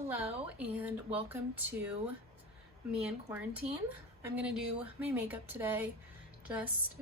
Hello and welcome to me in quarantine. I'm gonna do my makeup today, just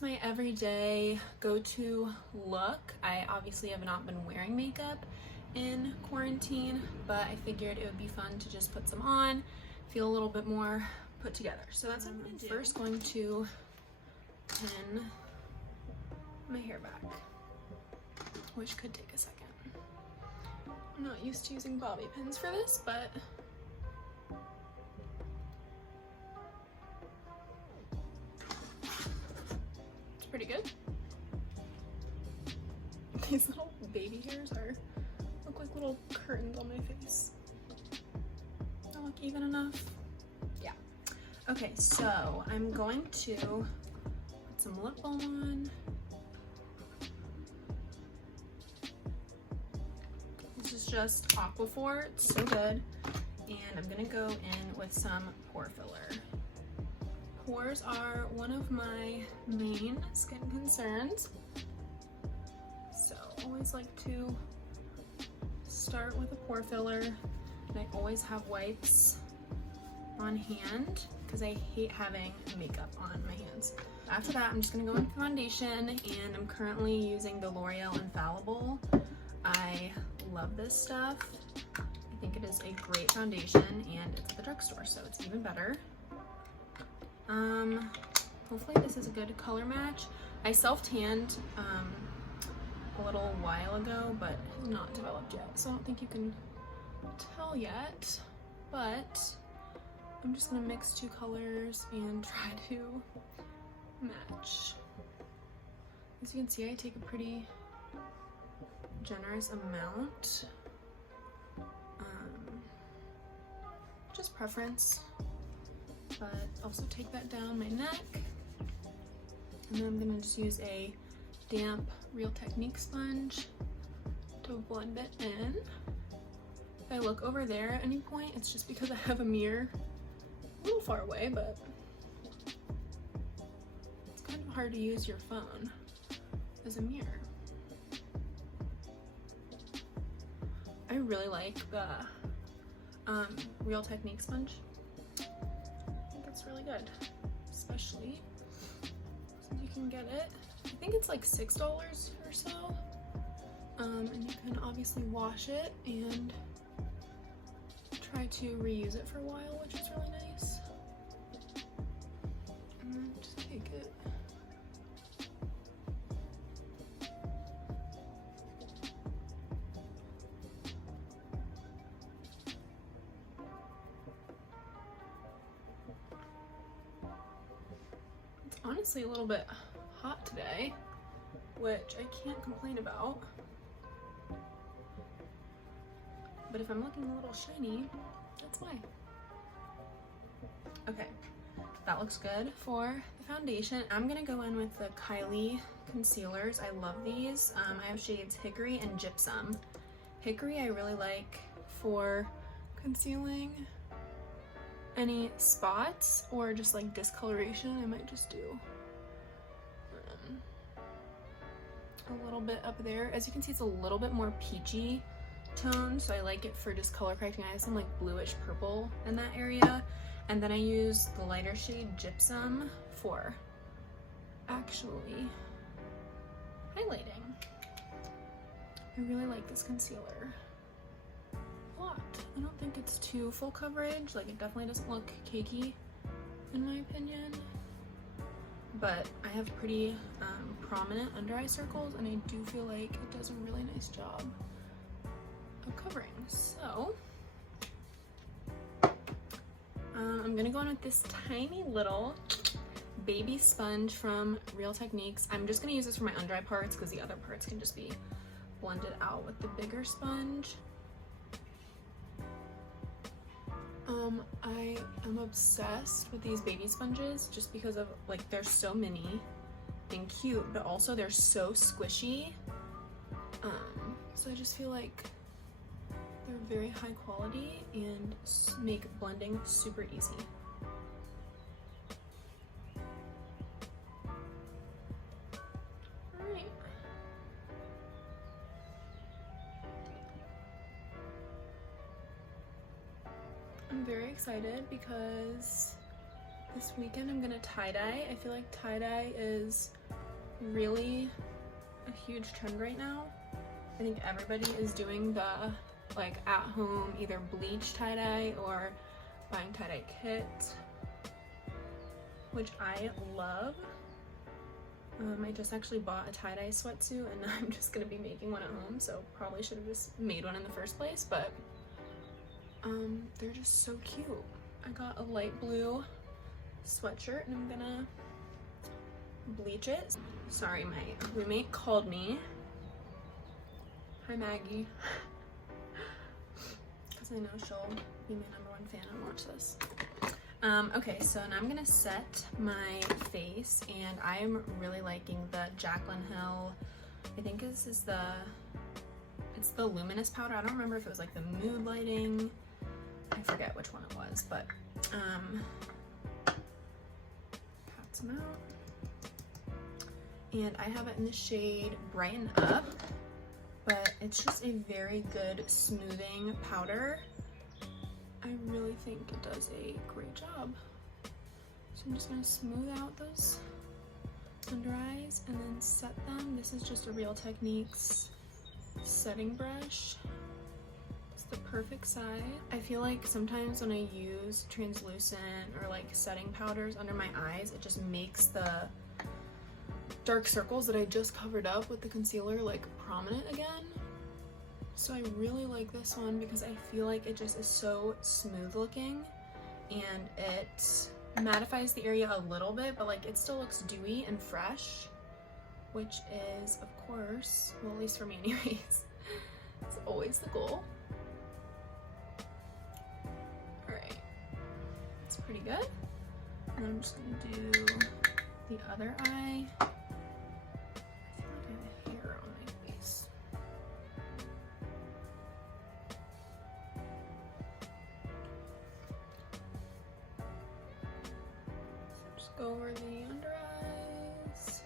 my everyday go-to look. I obviously have not been wearing makeup in quarantine, but I figured it would be fun to just put some on, feel a little bit more put together. So that's what I'm gonna do. First going to pin my hair back, which could take a second. I'm not used to using bobby pins for this, but it's pretty good. These little baby hairs look like little curtains on my face. Don't look even enough. Yeah. Okay, so I'm going to put some lip balm on. This is just Aquaphor, it's so good. And I'm gonna go in with some pore filler. Pores are one of my main skin concerns. So I always like to start with a pore filler. And I always have wipes on hand because I hate having makeup on my hands. After that, I'm just gonna go in with foundation, and I'm currently using the L'Oreal Infallible. I love this stuff. I think it is a great foundation, and it's at the drugstore, so it's even better. Hopefully this is a good color match. I self-tanned a little while ago, but it has not developed yet, so I don't think you can tell yet, but I'm just gonna mix two colors and try to match. As you can see, I take a pretty generous amount, just preference, but also take that down my neck, and then I'm gonna just use a damp Real Technique sponge to blend it in. If I look over there at any point, it's just because I have a mirror a little far away, but it's kind of hard to use your phone as a mirror. I really like the Real Technique sponge. I think it's really good, especially since you can get it. I think it's like $6 or so, and you can obviously wash it and try to reuse it for a while, which is really nice. And then just take it. Honestly a little bit hot today, which I can't complain about, but if I'm looking a little shiny, that's why. Okay, that looks good for the foundation. I'm gonna go in with the Kylie concealers. I love these. I have shades Hickory and Gypsum. Hickory I really like for concealing any spots or just like discoloration. I might just do a little bit up there. As you can see, it's a little bit more peachy tone, so I like it for just color correcting. I have some like bluish purple in that area, and then I use the lighter shade Gypsum for actually highlighting. I really like this concealer a lot. I don't think it's too full coverage, like it definitely doesn't look cakey in my opinion, but I have pretty prominent under eye circles, and I do feel like it does a really nice job of covering. So I'm gonna go in with this tiny little baby sponge from Real Techniques. I'm just gonna use this for my under eye parts because the other parts can just be blended out with the bigger sponge. I am obsessed with these baby sponges just because of like they're so mini and cute, but also they're so squishy. So I just feel like they're very high quality and make blending super easy. Alright. I'm very excited because this weekend I'm gonna tie-dye. I feel like tie-dye is really a huge trend right now. I think everybody is doing the like at home either bleach tie-dye or buying tie-dye kit, which I love. I just actually bought a tie-dye sweatsuit and I'm just gonna be making one at home, so probably should have just made one in the first place, but they're just so cute. I got a light blue sweatshirt and I'm gonna bleach it. Sorry, my roommate called me. Hi, Maggie. Because I know she'll be my #1 fan and watch this. Okay, so now I'm gonna set my face, and I am really liking the Jaclyn Hill. I think this is it's the luminous powder. I don't remember if it was like the mood lighting. I forget which one it was, but pat some out. And I have it in the shade Brighten Up, but it's just a very good smoothing powder. I really think it does a great job. So I'm just gonna smooth out those under eyes and then set them. This is just a Real Techniques setting brush. It's the perfect size. I feel like sometimes when I use translucent or like setting powders under my eyes, it just makes the dark circles that I just covered up with the concealer like prominent again. So I really like this one because I feel like it just is so smooth looking and it mattifies the area a little bit, but like it still looks dewy and fresh, which is of course, well at least for me anyways, it's always the goal. Alright, it's pretty good. And I'm just gonna do the other eye. Go over the under eyes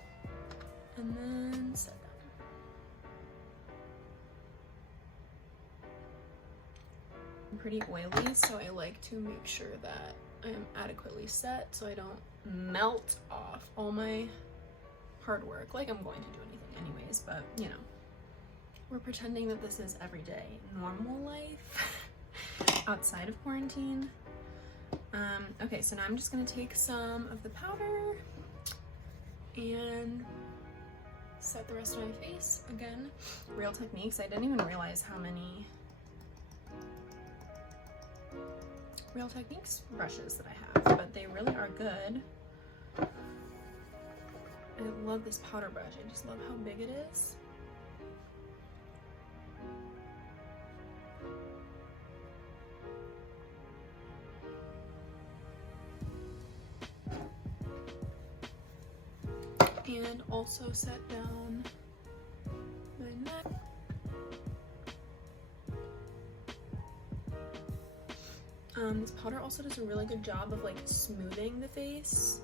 and then set them. I'm pretty oily, so I like to make sure that I am adequately set so I don't melt off all my hard work like I'm going to do anything anyways, but you know, we're pretending that this is everyday normal life outside of quarantine. Okay, so now I'm just gonna take some of the powder and set the rest of my face. Again, Real Techniques. I didn't even realize how many Real Techniques brushes that I have, but they really are good. I love this powder brush. I just love how big it is. And also set down my neck. This powder also does a really good job of like smoothing the face.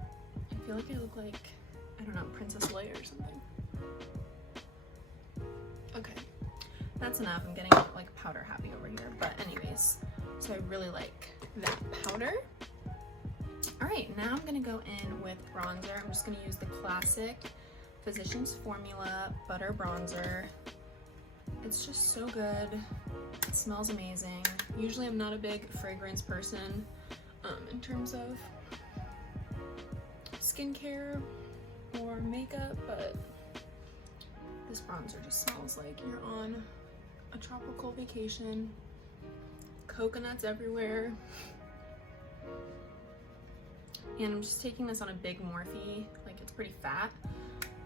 I feel like I look like, I don't know, Princess Leia or something. Okay, that's enough. I'm getting like powder happy over here, but anyways, so I really like that powder. All right, now I'm gonna go in with bronzer. I'm just gonna use the classic Physicians Formula Butter Bronzer. It's just so good. It smells amazing. Usually I'm not a big fragrance person in terms of skincare or makeup, but this bronzer just smells like you're on a tropical vacation. Coconuts everywhere. And I'm just taking this on a big Morphe, like it's pretty fat,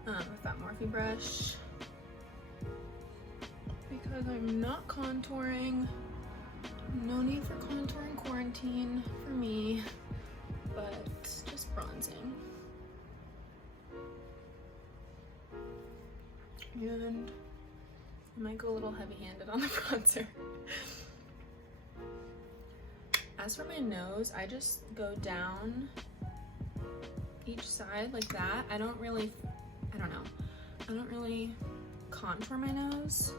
a fat Morphe brush, because I'm not contouring. No need for contour in quarantine for me, but just bronzing. And I might go a little heavy-handed on the bronzer. As for my nose, I just go down each side like that. I don't really contour my nose.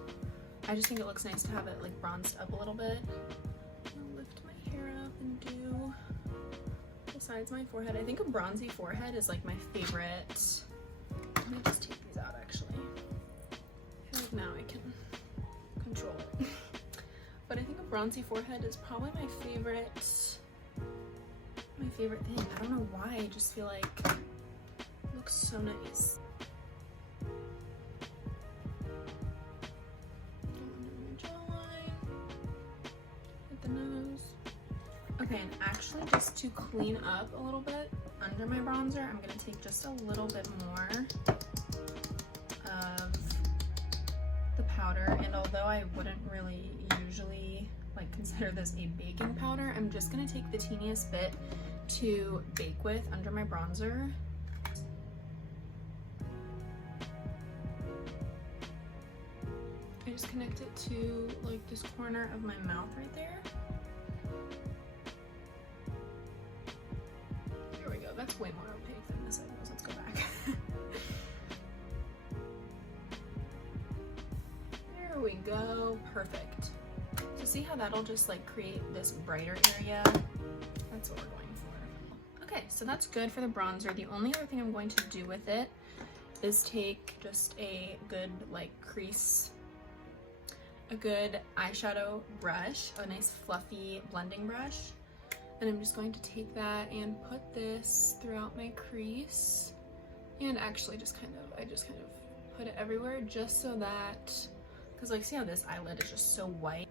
I just think it looks nice to have it like bronzed up a little bit. I'll lift my hair up and do besides my forehead. I think a bronzy forehead is like my favorite. Let me just take these out actually. I feel like now I can control it. But I think a bronzy forehead is probably my favorite thing. I don't know why, I just feel like it looks so nice. Okay, and actually just to clean up a little bit under my bronzer, I'm gonna take just a little bit more of the powder. And although I wouldn't really usually like consider this a baking powder, I'm just gonna take the teeniest bit to bake with under my bronzer. I just connect it to like this corner of my mouth right there. That's way more opaque than this side was. Let's go back. There we go. Perfect. So see how that'll just like create this brighter area? That's what we're going for. Okay, so that's good for the bronzer. The only other thing I'm going to do with it is take just a good like crease, a good eyeshadow brush, a nice fluffy blending brush. And I'm just going to take that and put this throughout my crease. And actually I just kind of put it everywhere just so that, because like see how this eyelid is just so white?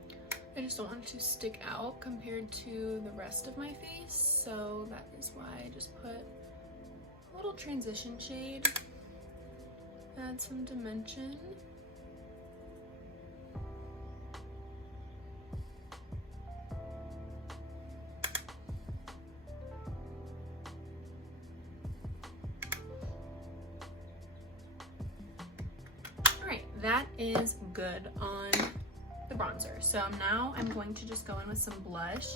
I just don't want it to stick out compared to the rest of my face. So that is why I just put a little transition shade, add some dimension. That is good on the bronzer. So now I'm going to just go in with some blush.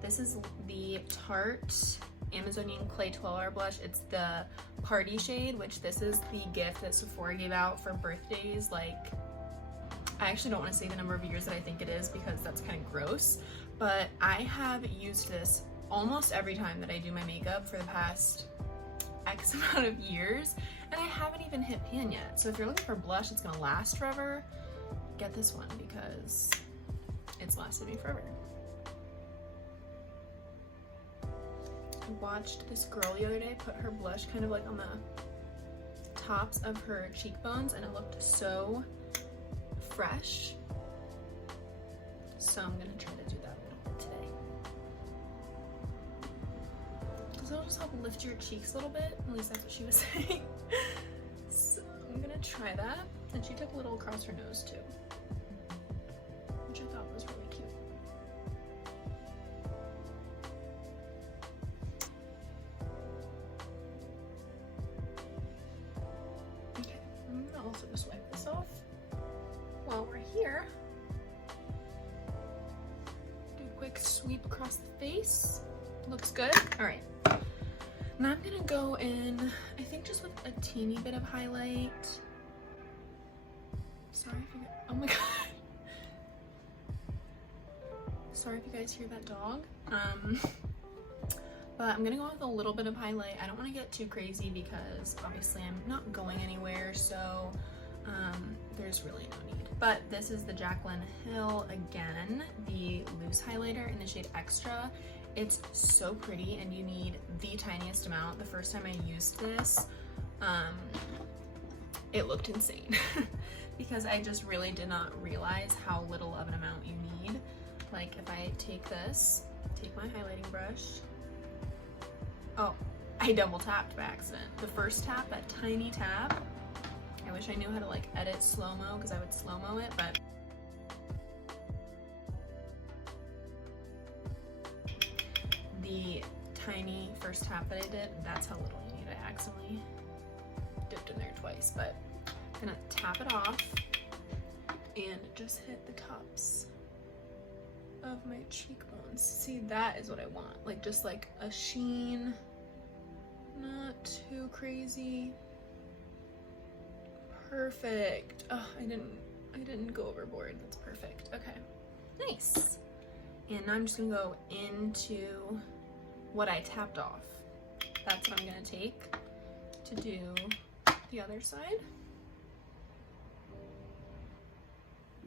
This is the Tarte Amazonian Clay 12-Hour Blush. It's the party shade, which this is the gift that Sephora gave out for birthdays. Like, I actually don't want to say the number of years that I think it is because that's kind of gross, but I have used this almost every time that I do my makeup for the past X amount of years, and I haven't even hit pan yet. So if you're looking for blush that's gonna last forever, get this one because it's lasted me forever. I watched this girl the other day put her blush kind of like on the tops of her cheekbones, and it looked so fresh. So I'm gonna try to do that a little bit today. It'll just help lift your cheeks a little bit. At least that's what she was saying. So I'm gonna try that. And she took a little across her nose too, which I thought was really cute. Okay, I'm gonna also just wipe this off while we're here. Do a quick sweep across the face. Looks good. All right. Now I'm gonna go in, I think just with a teeny bit of highlight. Sorry if you guys, oh my god. Sorry if you guys hear that dog. But I'm gonna go with a little bit of highlight. I don't wanna get too crazy because obviously I'm not going anywhere, so there's really no need. But this is the Jaclyn Hill again, the loose highlighter in the shade Extra. It's so pretty, and you need the tiniest amount. The first time I used this, it looked insane because I just really did not realize how little of an amount you need. Like if I take this, take my highlighting brush. Oh, I double tapped by accident. The first tap, that tiny tap, I wish I knew how to like edit slow-mo because I would slow-mo it, but the tiny first tap that I did, that's how little you need. I accidentally dipped in there twice, but I'm gonna tap it off and just hit the tops of my cheekbones. See, that is what I want. Like just like a sheen, not too crazy. Perfect. Oh, I didn't go overboard. That's perfect. Okay, nice. And now I'm just gonna go into what I tapped off. That's what I'm gonna take to do the other side.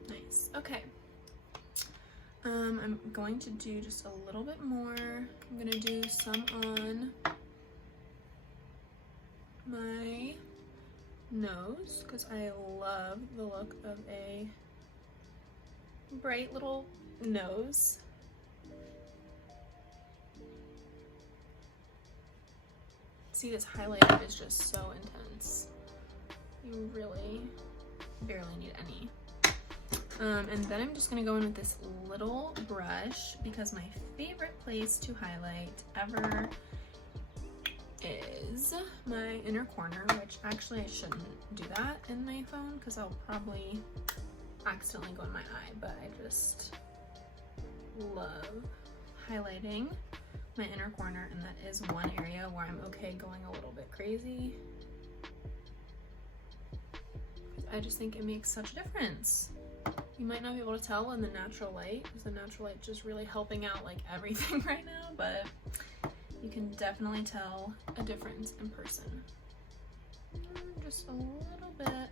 Nice, okay. I'm going to do just a little bit more. I'm gonna do some on my nose because I love the look of a bright little nose. See, this highlighter is just so intense. You really barely need any. And then I'm just gonna go in with this little brush because my favorite place to highlight ever is my inner corner, which actually I shouldn't do that in my phone because I'll probably accidentally go in my eye, but I just love highlighting my inner corner, and that is one area where I'm okay going a little bit crazy. I just think it makes such a difference. You might not be able to tell in the natural light because the natural light just really helping out like everything right now, but you can definitely tell a difference in person. Just a little bit.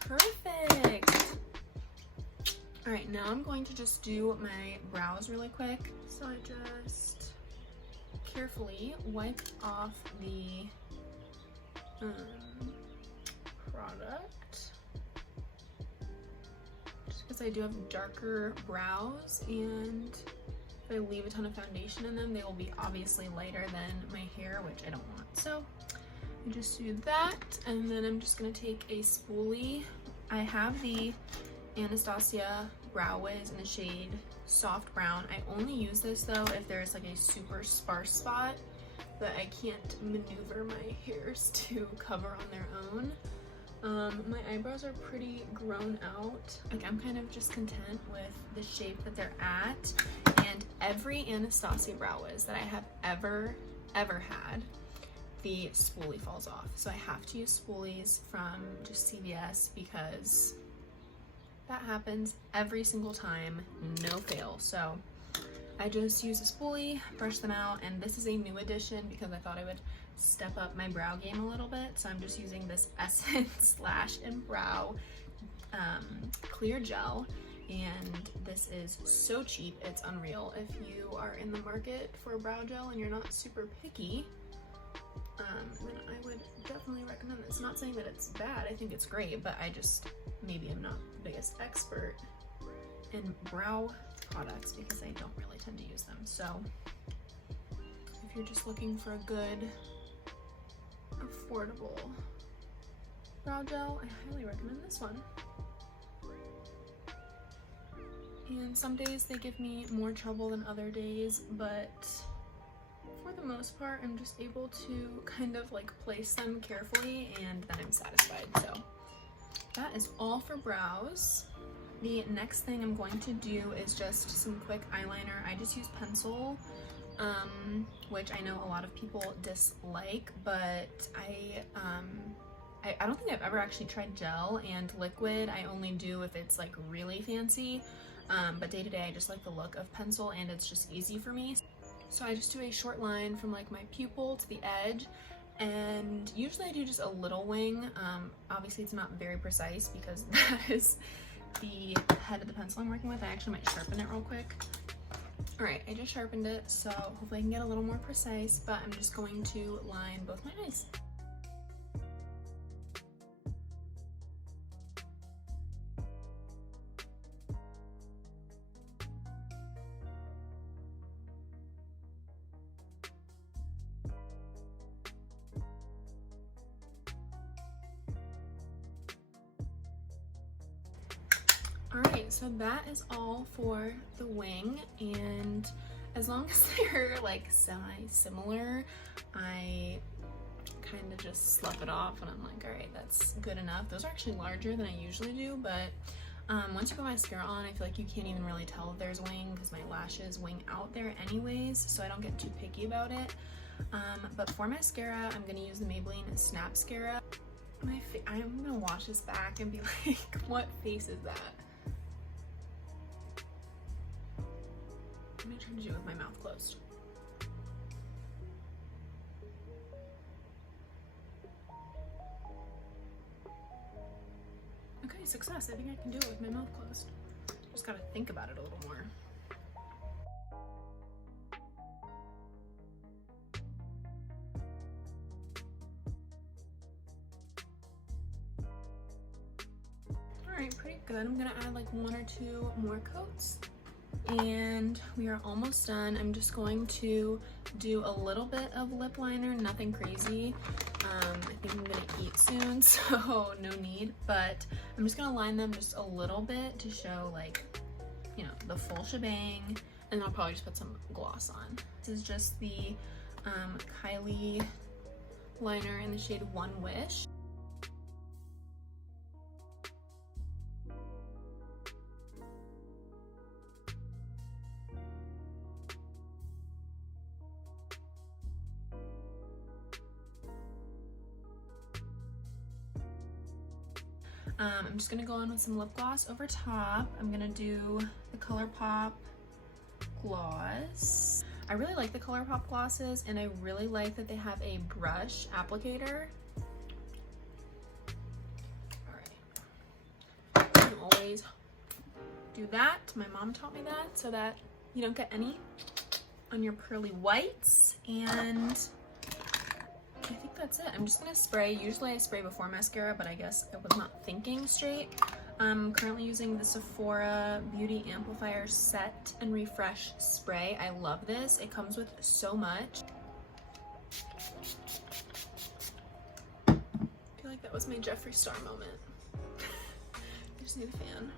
Perfect. All right, now I'm going to just do my brows really quick. So I just carefully wipe off the product, just because I do have darker brows, and if I leave a ton of foundation in them, they will be obviously lighter than my hair, which I don't want. So I just do that, and then I'm just gonna take a spoolie. I have the Anastasia Brow Wiz in the shade Soft Brown. I only use this though if there's like a super sparse spot that I can't maneuver my hairs to cover on their own. My eyebrows are pretty grown out. Like, I'm kind of just content with the shape that they're at, and every Anastasia Brow Wiz that I have ever had, the spoolie falls off. So I have to use spoolies from just CVS because that happens every single time, no fail. So I just use a spoolie, brush them out, and this is a new addition because I thought I would step up my brow game a little bit. So I'm just using this Essence Lash and Brow clear gel, and this is so cheap, it's unreal. If you are in the market for a brow gel and you're not super picky, then I would definitely recommend this. Not saying that it's bad, I think it's great, but I just maybe am not the biggest expert in brow products because I don't really tend to use them. So if you're just looking for a good, affordable brow gel, I highly recommend this one. And some days they give me more trouble than other days, but for the most part, I'm just able to kind of like place them carefully and then I'm satisfied. So that is all for brows. The next thing I'm going to do is just some quick eyeliner. I just use pencil, which I know a lot of people dislike, but I don't think I've ever actually tried gel, and liquid I only do if it's like really fancy, but day to day I just like the look of pencil and it's just easy for me. So I just do a short line from like my pupil to the edge, and usually I do just a little wing. Obviously it's not very precise because that is the head of the pencil I'm working with. I actually might sharpen it real quick. All right, I just sharpened it, so hopefully I can get a little more precise, but I'm just going to line both my eyes. Alright, so that is all for the wing, and as long as they're like semi-similar, I kind of just slough it off and I'm like, alright, that's good enough. Those are actually larger than I usually do, but once you put mascara on, I feel like you can't even really tell if there's wing because my lashes wing out there anyways, so I don't get too picky about it. But for mascara, I'm going to use the Maybelline Snapscara. I'm going to watch this back and be like, what face is that? Let me try to do it with my mouth closed. Okay, success. I think I can do it with my mouth closed. Just gotta think about it a little more. Alright, pretty good. I'm gonna add like 1 or 2 more coats. And we are almost done. I'm just going to do a little bit of lip liner, nothing crazy. I think I'm gonna eat soon, so no need, but I'm just gonna line them just a little bit to show, like, you know, the full shebang, and then I'll probably just put some gloss on. This is just the Kylie liner in the shade One Wish. I'm just gonna go on with some lip gloss over top. I'm gonna do the ColourPop gloss. I really like the ColourPop glosses, and I really like that they have a brush applicator. All right, you can always do that. My mom taught me that so that you don't get any on your pearly whites. And I think that's it. I'm just gonna spray. Usually I spray before mascara, but I guess I was not thinking straight. I'm currently using the Sephora Beauty Amplifier Set and Refresh Spray. I love this. It comes with so much. I feel like that was my Jeffree Star moment. I just need a fan.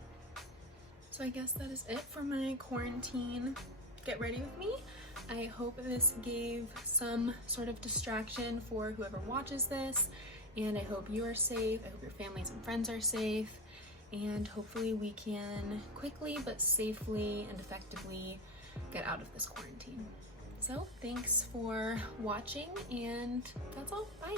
So I guess that is it for my quarantine get ready with me. I hope this gave some sort of distraction for whoever watches this, and I hope you are safe. I hope your families and friends are safe, and hopefully we can quickly but safely and effectively get out of this quarantine. So thanks for watching, and that's all. Bye.